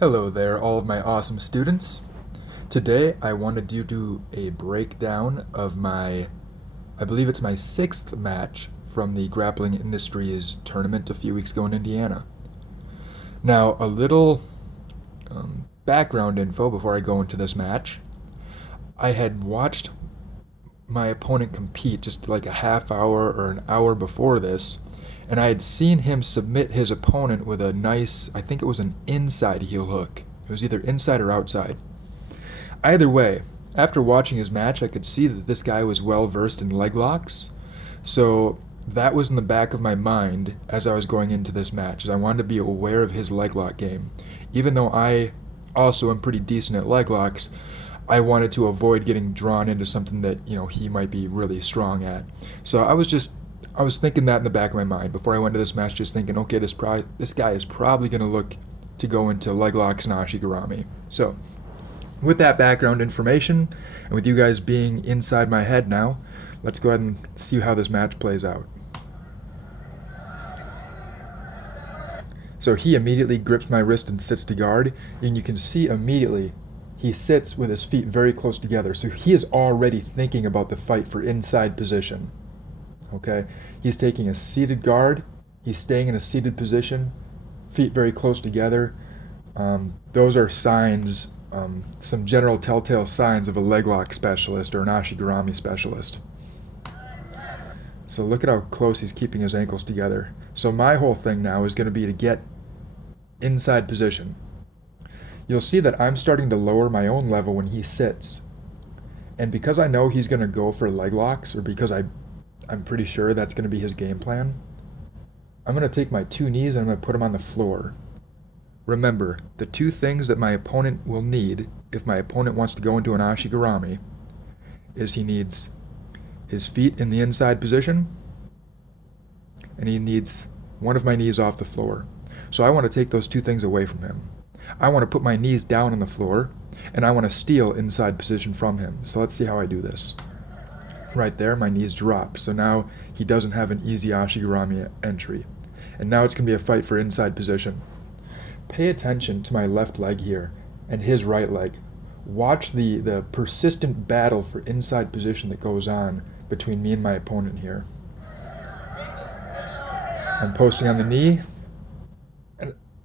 Hello there, all of my awesome students. Today I wanted to do a breakdown of I believe it's my sixth match from the Grappling Industries tournament a few weeks ago in Indiana. Now, a little background info before I go into this match. I had watched my opponent compete just like a half hour or an hour before this, and I had seen him submit his opponent with a nice, I think it was an inside heel hook. It was either inside or outside. Either way, after watching his match, I could see that this guy was well versed in leg locks. So that was in the back of my mind as I was going into this match, as I wanted to be aware of his leg lock game. Even though I also am pretty decent at leg locks, I wanted to avoid getting drawn into something that, he might be really strong at. So I was thinking that in the back of my mind before I went to this match, just thinking, okay, this guy is probably going to look to go into leg locks and ashigarami. So, with that background information, and with you guys being inside my head now, let's go ahead and see how this match plays out. So he immediately grips my wrist and sits to guard, and you can see immediately he sits with his feet very close together. So he is already thinking about the fight for inside position. Okay, he's taking a seated guard, he's staying in a seated position, feet very close together. Those are signs, some general telltale signs of a leg lock specialist or an ashigarami specialist. So look at how close he's keeping his ankles together. So my whole thing now is going to be to get inside position. You'll see that I'm starting to lower my own level when he sits. And because I know he's going to go for leg locks, or because I'm pretty sure that's going to be his game plan, I'm going to take my two knees and I'm going to put them on the floor. Remember, the two things that my opponent will need if my opponent wants to go into an ashigarami is he needs his feet in the inside position, and he needs one of my knees off the floor. So I want to take those two things away from him. I want to put my knees down on the floor, and I want to steal inside position from him. So let's see how I do this. Right there, my knees drop. So now he doesn't have an easy ashigarami entry. And now it's going to be a fight for inside position. Pay attention to my left leg here and his right leg. Watch the persistent battle for inside position that goes on between me and my opponent here. I'm posting on the knee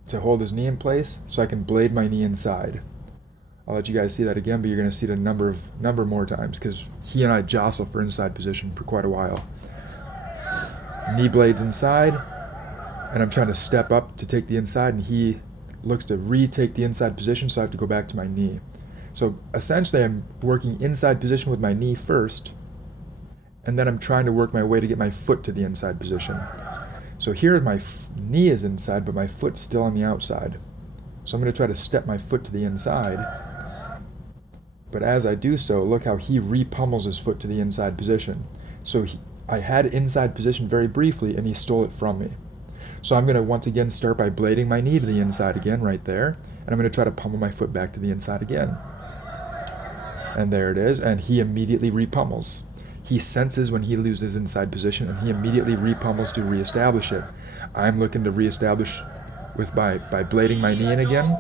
to hold his knee in place so I can blade my knee inside. I'll let you guys see that again, but you're going to see it a number more times because he and I jostle for inside position for quite a while. Knee blades inside, and I'm trying to step up to take the inside, and he looks to retake the inside position, so I have to go back to my knee. So essentially I'm working inside position with my knee first, and then I'm trying to work my way to get my foot to the inside position. So here my knee is inside, but my foot's still on the outside. So I'm going to try to step my foot to the inside. But as I do so, look how he re-pummels his foot to the inside position. So I had inside position very briefly, and he stole it from me. So I'm going to once again start by blading my knee to the inside again, right there. And I'm going to try to pummel my foot back to the inside again. And there it is, and he immediately re-pummels. He senses when he loses inside position, and he immediately re-pummels to reestablish it. I'm looking to reestablish by blading my knee in again.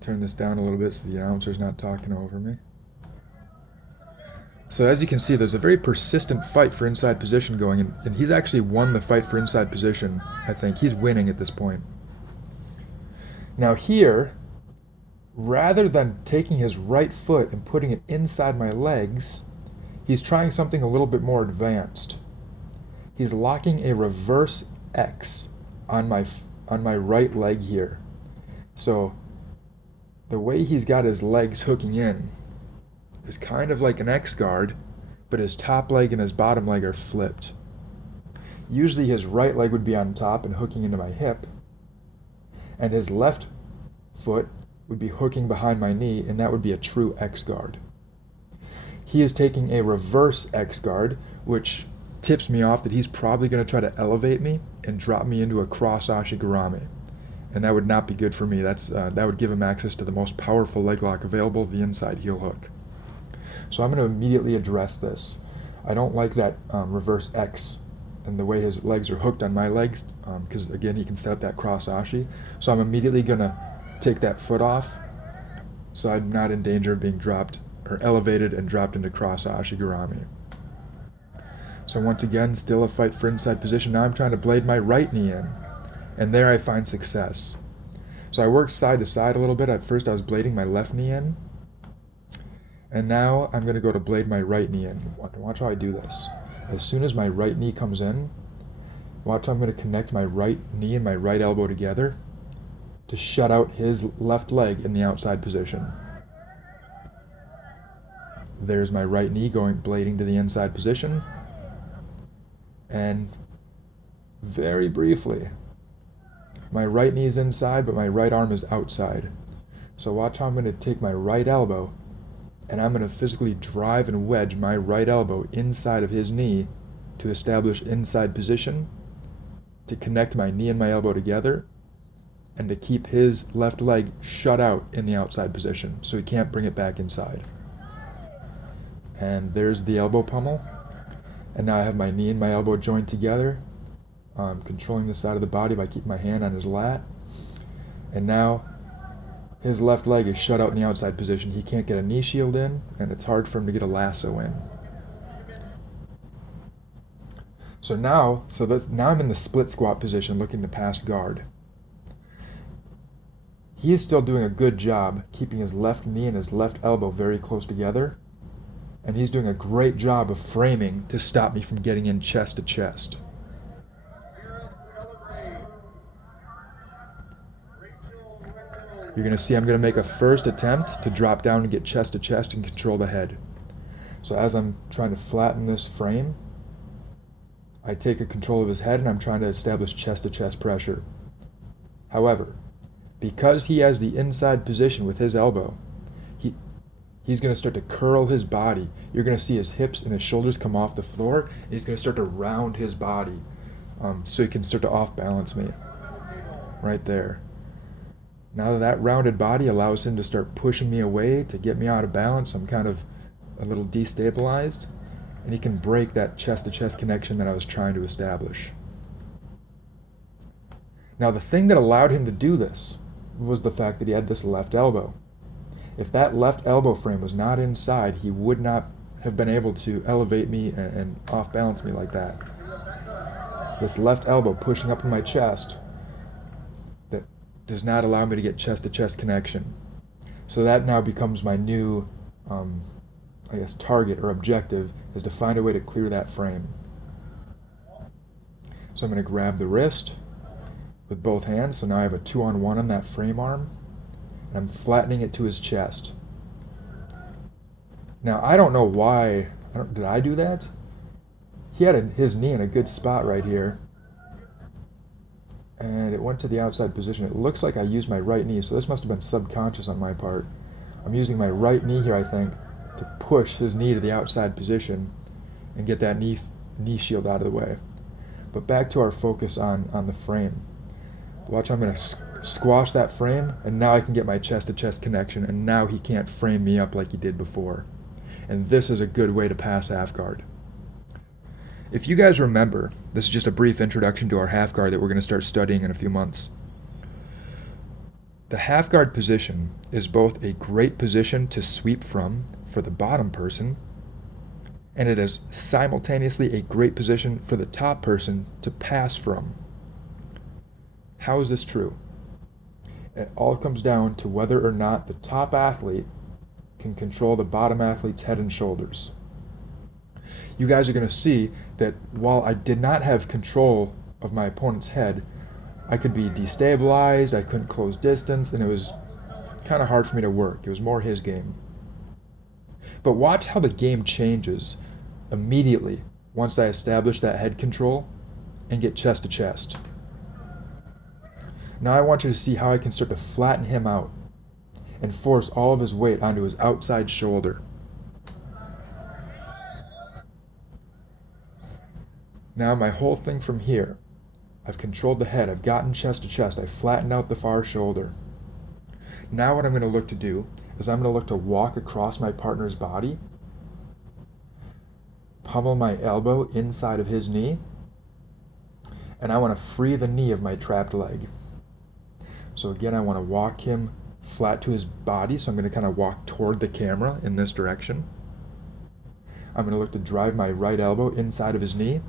Turn this down a little bit so the announcer's not talking over me. So as you can see, there's a very persistent fight for inside position going, and he's actually won the fight for inside position, I think. He's winning at this point. Now here, rather than taking his right foot and putting it inside my legs, he's trying something a little bit more advanced. He's locking a reverse X on my right leg here. So the way he's got his legs hooking in is kind of like an X guard, but his top leg and his bottom leg are flipped. Usually his right leg would be on top and hooking into my hip, and his left foot would be hooking behind my knee, and that would be a true X guard. He is taking a reverse X guard, which tips me off that he's probably going to try to elevate me and drop me into a cross ashigarami. And that would not be good for me. That would give him access to the most powerful leg lock available, the inside heel hook. So I'm going to immediately address this. I don't like that reverse X and the way his legs are hooked on my legs, because again, he can set up that cross ashi. So I'm immediately gonna take that foot off, so I'm not in danger of being dropped or elevated and dropped into cross ashigarami. So once again, still a fight for inside position. Now I'm trying to blade my right knee in, and there I find success. So I worked side to side a little bit. At first I was blading my left knee in, and now I'm going to go to blade my right knee in. Watch how I do this. As soon as my right knee comes in, watch how I'm going to connect my right knee and my right elbow together to shut out his left leg in the outside position. There's my right knee going blading to the inside position. And very briefly, my right knee is inside, but my right arm is outside. So watch how I'm going to take my right elbow, and I'm going to physically drive and wedge my right elbow inside of his knee to establish inside position, to connect my knee and my elbow together, and to keep his left leg shut out in the outside position, so he can't bring it back inside. And there's the elbow pummel. And now I have my knee and my elbow joined together, controlling the side of the body by keeping my hand on his lat. And now his left leg is shut out in the outside position. He can't get a knee shield in, and it's hard for him to get a lasso in. So now I'm in the split squat position looking to pass guard. He is still doing a good job keeping his left knee and his left elbow very close together. And he's doing a great job of framing to stop me from getting in chest to chest. You're going to see I'm going to make a first attempt to drop down and get chest to chest and control the head. So as I'm trying to flatten this frame, I take a control of his head and I'm trying to establish chest to chest pressure. However, because he has the inside position with his elbow, he's going to start to curl his body. You're going to see his hips and his shoulders come off the floor, and he's going to start to round his body so he can start to off-balance me. Right there. Now that rounded body allows him to start pushing me away to get me out of balance. I'm kind of a little destabilized, and he can break that chest-to-chest connection that I was trying to establish. Now the thing that allowed him to do this was the fact that he had this left elbow. If that left elbow frame was not inside, he would not have been able to elevate me and off-balance me like that. It's this left elbow pushing up in my chest that does not allow me to get chest-to-chest connection. So that now becomes my new, target or objective, is to find a way to clear that frame. So I'm going to grab the wrist with both hands, so now I have a 2-on-1 on that frame arm. And I'm flattening it to his chest. Now, I don't know why. Did I do that? He had his knee in a good spot right here. And it went to the outside position. It looks like I used my right knee, so this must have been subconscious on my part. I'm using my right knee here, I think, to push his knee to the outside position and get that knee shield out of the way. But back to our focus on the frame. Watch, I'm going to squash that frame, and now I can get my chest-to-chest connection, and now he can't frame me up like he did before. And this is a good way to pass half guard. If you guys remember, this is just a brief introduction to our half guard that we're going to start studying in a few months. The half guard position is both a great position to sweep from for the bottom person, and it is simultaneously a great position for the top person to pass from. How is this true? It all comes down to whether or not the top athlete can control the bottom athlete's head and shoulders. You guys are going to see that while I did not have control of my opponent's head, I could be destabilized, I couldn't close distance, and it was kind of hard for me to work. It was more his game. But watch how the game changes immediately once I establish that head control and get chest to chest. Now I want you to see how I can start to flatten him out and force all of his weight onto his outside shoulder. Now my whole thing from here, I've controlled the head, I've gotten chest to chest, I've flattened out the far shoulder. Now what I'm going to look to do is I'm going to look to walk across my partner's body, pummel my elbow inside of his knee, and I want to free the knee of my trapped leg. So again, I want to walk him flat to his body, so I'm going to kind of walk toward the camera in this direction. I'm going to look to drive my right elbow inside of his knee,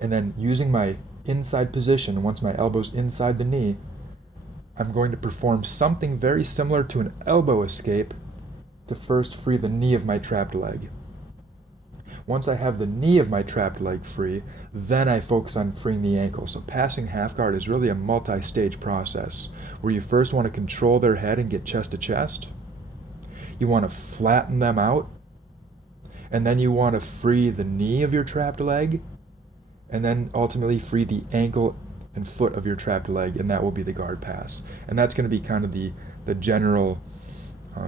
and then using my inside position, once my elbow's inside the knee, I'm going to perform something very similar to an elbow escape to first free the knee of my trapped leg. Once I have the knee of my trapped leg free, then I focus on freeing the ankle. So passing half guard is really a multi-stage process where you first want to control their head and get chest to chest. You want to flatten them out, and then you want to free the knee of your trapped leg, and then ultimately free the ankle and foot of your trapped leg, and that will be the guard pass. And that's going to be kind of the general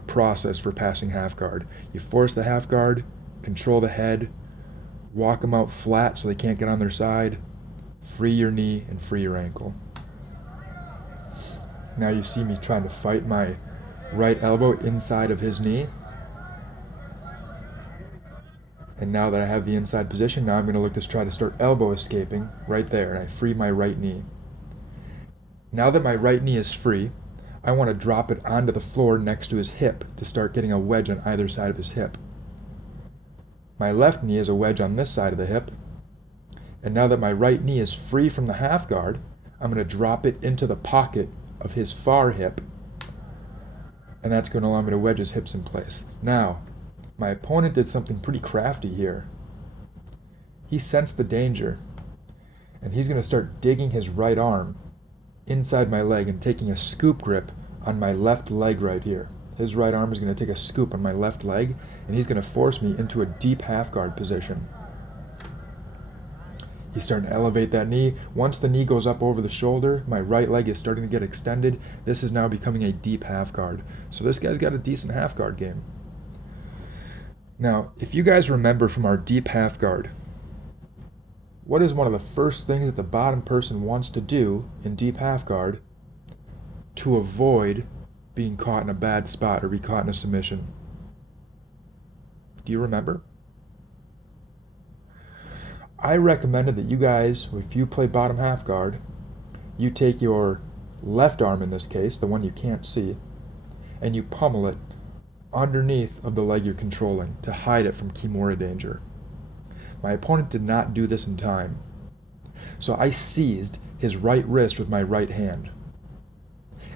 process for passing half guard. You force the half guard, control the head, walk them out flat so they can't get on their side, free your knee, and free your ankle. Now you see me trying to fight my right elbow inside of his knee. And now that I have the inside position, now I'm going to look to try to start elbow escaping right there, and I free my right knee. Now that my right knee is free, I want to drop it onto the floor next to his hip to start getting a wedge on either side of his hip. My left knee is a wedge on this side of the hip, and now that my right knee is free from the half guard, I'm going to drop it into the pocket of his far hip, and that's going to allow me to wedge his hips in place. Now, my opponent did something pretty crafty here. He sensed the danger, and he's going to start digging his right arm inside my leg and taking a scoop grip on my left leg right here. His right arm is going to take a scoop on my left leg, and he's going to force me into a deep half guard position. He's starting to elevate that knee. Once the knee goes up over the shoulder, my right leg is starting to get extended. This is now becoming a deep half guard. So this guy's got a decent half guard game. Now, if you guys remember from our deep half guard, what is one of the first things that the bottom person wants to do in deep half guard to avoid being caught in a bad spot or be caught in a submission? Do you remember? I recommended that you guys, if you play bottom half guard, you take your left arm in this case, the one you can't see, and you pummel it underneath of the leg you're controlling to hide it from Kimura danger. My opponent did not do this in time, so I seized his right wrist with my right hand.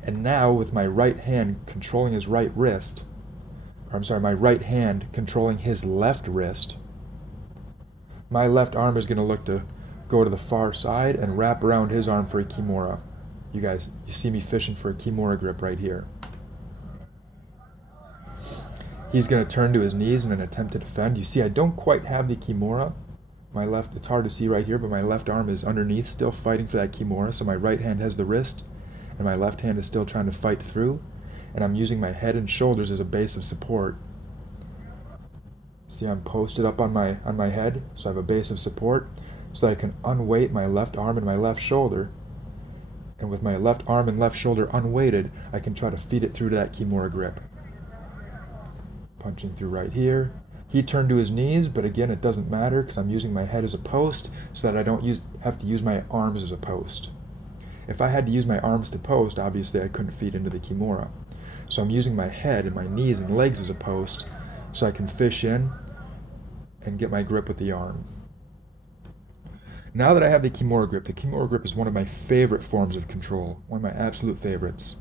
And now with my right hand controlling his right wrist, my right hand controlling his left wrist, my left arm is going to look to go to the far side and wrap around his arm for a Kimura. You guys, you see me fishing for a Kimura grip right here. He's going to turn to his knees in an attempt to defend. You see, I don't quite have the Kimura. My left, it's hard to see right here, but my left arm is underneath, still fighting for that Kimura, so my right hand has the wrist, and my left hand is still trying to fight through, and I'm using my head and shoulders as a base of support. See, I'm posted up on my head, so I have a base of support, so I can unweight my left arm and my left shoulder, and with my left arm and left shoulder unweighted, I can try to feed it through to that Kimura grip. Punching through right here. He turned to his knees, but again, it doesn't matter because I'm using my head as a post so that I don't have to use my arms as a post. If I had to use my arms to post, obviously I couldn't feed into the Kimura. So I'm using my head and my knees and legs as a post so I can fish in and get my grip with the arm. Now that I have the Kimura grip is one of my favorite forms of control, one of my absolute favorites.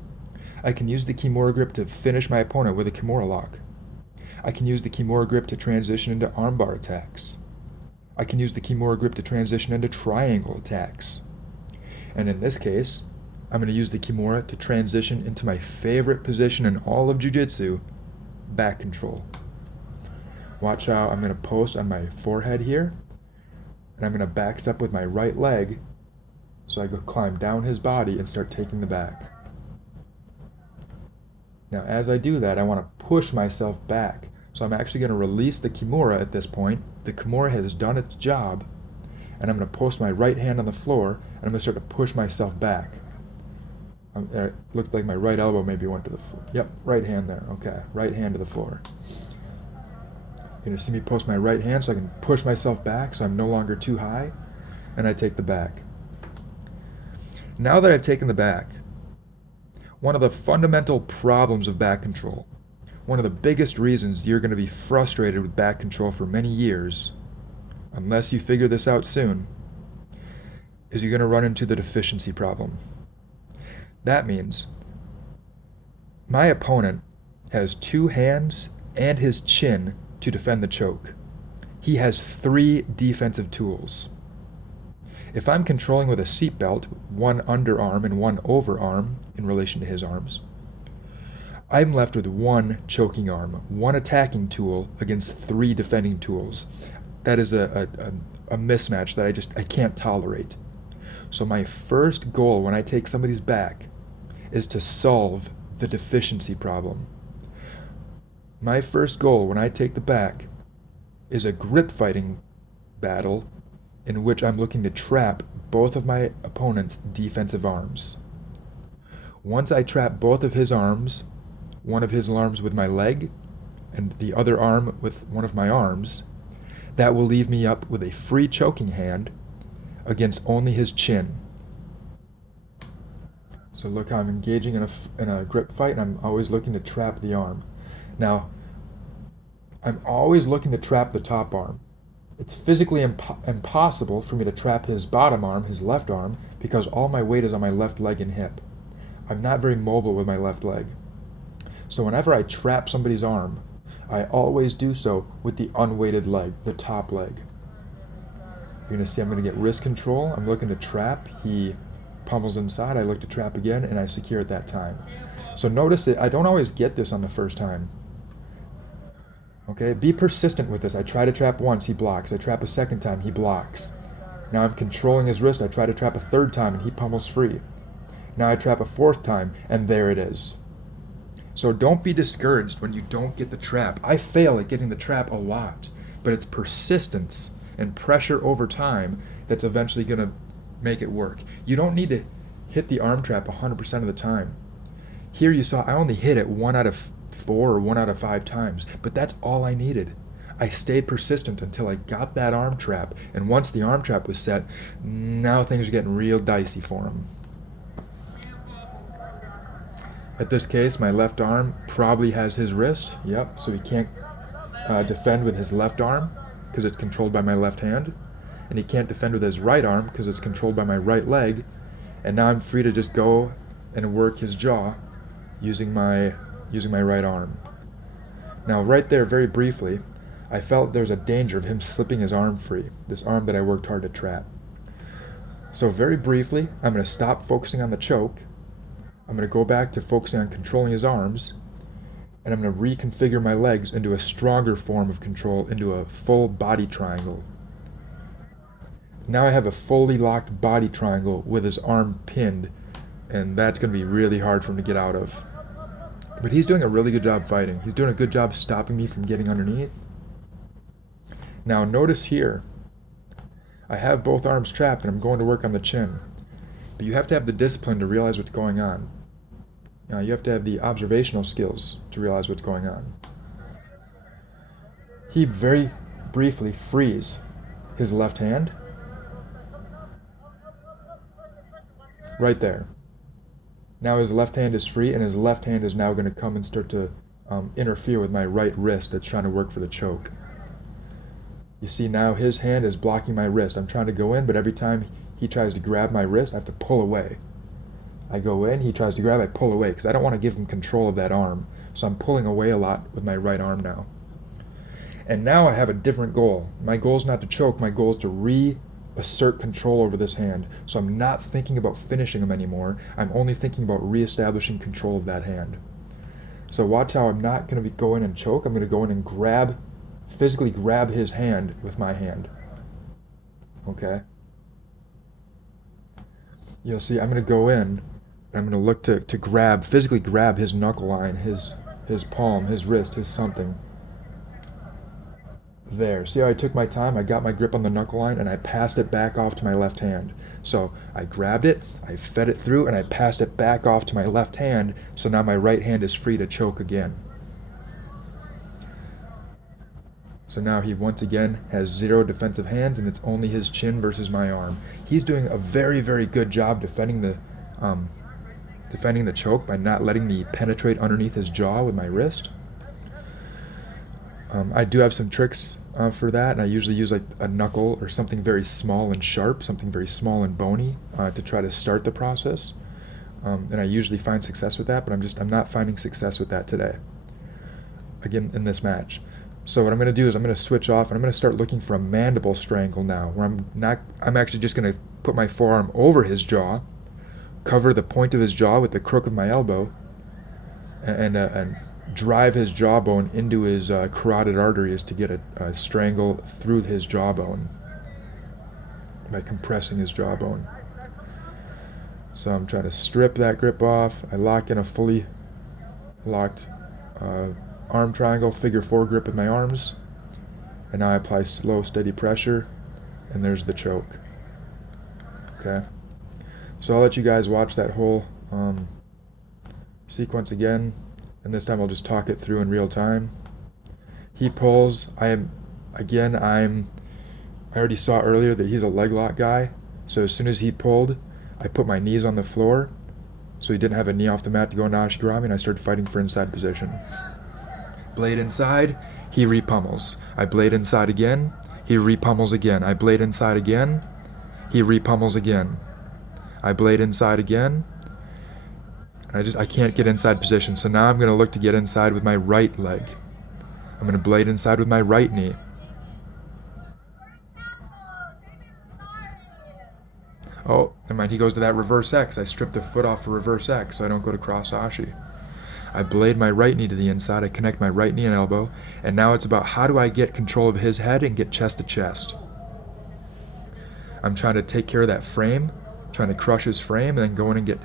I can use the Kimura grip to finish my opponent with a Kimura lock. I can use the Kimura grip to transition into armbar attacks. I can use the Kimura grip to transition into triangle attacks. And in this case, I'm going to use the Kimura to transition into my favorite position in all of Jiu-Jitsu, back control. Watch how I'm going to post on my forehead here, and I'm going to backstep with my right leg, so I go climb down his body and start taking the back. Now as I do that, I want to push myself back. So I'm actually going to release the Kimura at this point. The Kimura has done its job, and I'm going to post my right hand on the floor, and I'm going to start to push myself back. It looked like my right elbow maybe went to the floor. Yep, right hand there. Okay, right hand to the floor. You're going to see me post my right hand so I can push myself back so I'm no longer too high, and I take the back. Now that I've taken the back, one of the fundamental problems of back control, one of the biggest reasons you're going to be frustrated with back control for many years, unless you figure this out soon, is you're going to run into the deficiency problem. That means my opponent has two hands and his chin to defend the choke. He has 3 defensive tools. If I'm controlling with a seatbelt, one underarm and one overarm in relation to his arms, I'm left with one choking arm, one attacking tool against 3 defending tools. That is a mismatch that I can't tolerate. So my first goal when I take somebody's back is to solve the deficiency problem. My first goal when I take the back is a grip fighting battle in which I'm looking to trap both of my opponent's defensive arms. Once I trap both of his arms, one of his arms with my leg and the other arm with one of my arms, that will leave me up with a free choking hand against only his chin. So look how I'm engaging in a grip fight, and I'm always looking to trap the arm. Now, I'm always looking to trap the top arm. It's physically impossible for me to trap his bottom arm, his left arm, because all my weight is on my left leg and hip. I'm not very mobile with my left leg. So whenever I trap somebody's arm, I always do so with the unweighted leg, the top leg. You're going to see I'm going to get wrist control. I'm looking to trap. He pummels inside. I look to trap again, and I secure at that time. So notice that I don't always get this on the first time. Okay, be persistent with this. I try to trap once, he blocks. I trap a second time, he blocks. Now I'm controlling his wrist. I try to trap a third time, and he pummels free. Now I trap a fourth time, and there it is. So don't be discouraged when you don't get the trap. I fail at getting the trap a lot, but it's persistence and pressure over time that's eventually going to make it work. You don't need to hit the arm trap 100% of the time. Here you saw I only hit it 1 out of 4 or 1 out of 5 times, but that's all I needed. I stayed persistent until I got that arm trap, and once the arm trap was set, now things are getting real dicey for him. At this case, my left arm probably has his wrist, yep, so he can't defend with his left arm because it's controlled by my left hand, and he can't defend with his right arm because it's controlled by my right leg, and now I'm free to just go and work his jaw using my right arm. Now right there, very briefly, I felt there was a danger of him slipping his arm free, this arm that I worked hard to trap. So very briefly, I'm going to stop focusing on the choke. I'm going to go back to focusing on controlling his arms, and I'm going to reconfigure my legs into a stronger form of control, into a full body triangle. Now I have a fully locked body triangle with his arm pinned, and that's going to be really hard for him to get out of. But he's doing a really good job fighting. He's doing a good job stopping me from getting underneath. Now notice here, I have both arms trapped and I'm going to work on the chin. But you have to have the discipline to realize what's going on. You have to have the observational skills to realize what's going on. He very briefly frees his left hand. Right there. Now his left hand is free, and his left hand is now going to come and start to interfere with my right wrist that's trying to work for the choke. You see now his hand is blocking my wrist. I'm trying to go in, but every time he tries to grab my wrist, I have to pull away. I go in, he tries to grab, I pull away, because I don't want to give him control of that arm. So I'm pulling away a lot with my right arm now. And now I have a different goal. My goal is not to choke, my goal is to reassert control over this hand. So I'm not thinking about finishing him anymore. I'm only thinking about reestablishing control of that hand. So watch how I'm not going to go in and choke. I'm going to go in and physically grab his hand with my hand. Okay? You'll see I'm going to go in, and I'm going to look to physically grab his knuckle line, his palm, his wrist, his something. There. See how I took my time? I got my grip on the knuckle line, and I passed it back off to my left hand. So I grabbed it, I fed it through, and I passed it back off to my left hand, so now my right hand is free to choke again. So now he once again has 0 defensive hands, and it's only his chin versus my arm. He's doing a very, very good job defending defending the choke by not letting me penetrate underneath his jaw with my wrist. I do have some tricks for that, and I usually use like a knuckle or something very small and sharp, something very small and bony to try to start the process. And I usually find success with that, but I'm not finding success with that today, again, in this match. So what I'm going to do is I'm going to switch off, and I'm going to start looking for a mandible strangle now, where I'm actually just going to put my forearm over his jaw, cover the point of his jaw with the crook of my elbow, and drive his jawbone into his carotid arteries to get a strangle through his jawbone by compressing his jawbone. So I'm trying to strip that grip off. I lock in a fully locked arm triangle, figure 4 grip with my arms, and now I apply slow, steady pressure, and there's the choke. Okay, so I'll let you guys watch that whole sequence again, and this time I'll just talk it through in real time. He pulls. I already saw earlier that he's a leg lock guy, so as soon as he pulled, I put my knees on the floor so he didn't have a knee off the mat to go into Ashigarami, and I started fighting for inside position. Blade inside, he repummels. I blade inside again, he repummels again. I blade inside again, he repummels again. I blade inside again, and I can't get inside position, so now I'm going to look to get inside with my right leg. I'm going to blade inside with my right knee. Oh, never mind, he goes to that reverse X. I strip the foot off for reverse X so I don't go to cross Ashi. I blade my right knee to the inside, I connect my right knee and elbow, and now it's about how do I get control of his head and get chest to chest. I'm trying to take care of that frame, trying to crush his frame, and then go in and get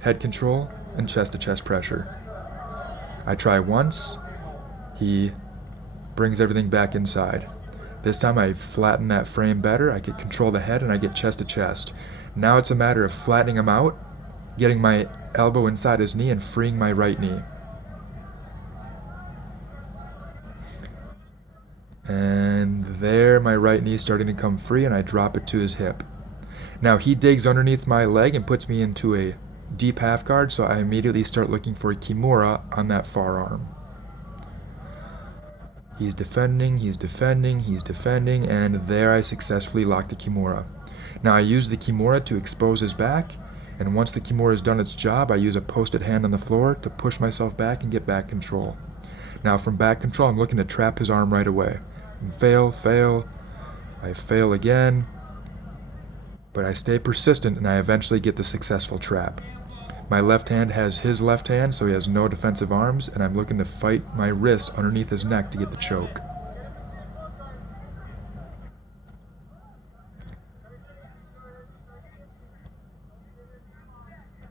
head control and chest to chest pressure. I try once, he brings everything back inside. This time I flatten that frame better, I get control of the head, and I get chest to chest. Now it's a matter of flattening him out, getting my elbow inside his knee, and freeing my right knee. And there, my right knee is starting to come free, and I drop it to his hip. Now he digs underneath my leg and puts me into a deep half guard, so I immediately start looking for a Kimura on that far arm. He's defending, he's defending, he's defending, and there I successfully lock the Kimura. Now I use the Kimura to expose his back, and once the Kimura has done its job, I use a posted hand on the floor to push myself back and get back control. Now from back control, I'm looking to trap his arm right away. And fail, I fail again, but I stay persistent and I eventually get the successful trap. My left hand has his left hand, so he has no defensive arms, and I'm looking to fight my wrist underneath his neck to get the choke.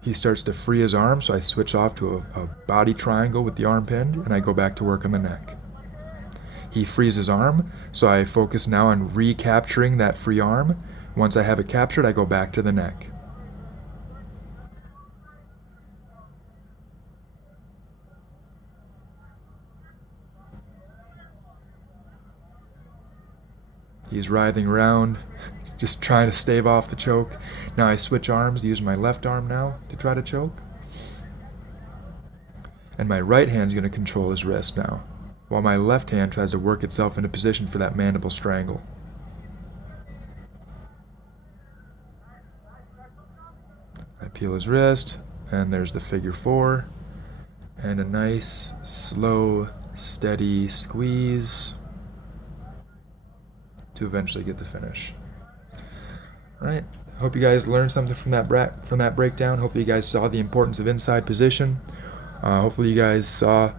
He starts to free his arm, so I switch off to a body triangle with the arm pinned, and I go back to work on the neck. He frees his arm, so I focus now on recapturing that free arm. Once I have it captured, I go back to the neck. He's writhing around, just trying to stave off the choke. Now I switch arms, use my left arm now to try to choke. And my right hand's going to control his wrist now, while my left hand tries to work itself into position for that mandible strangle. I peel his wrist, and there's the figure 4, and a nice, slow, steady squeeze to eventually get the finish. Alright, hope you guys learned something from that breakdown. Hopefully you guys saw the importance of inside position. Hopefully you guys saw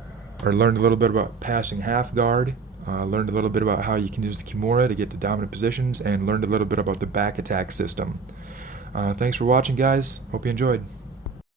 or learned a little bit about passing half guard, learned a little bit about how you can use the Kimura to get to dominant positions, and learned a little bit about the back attack system. Thanks for watching, guys. Hope you enjoyed.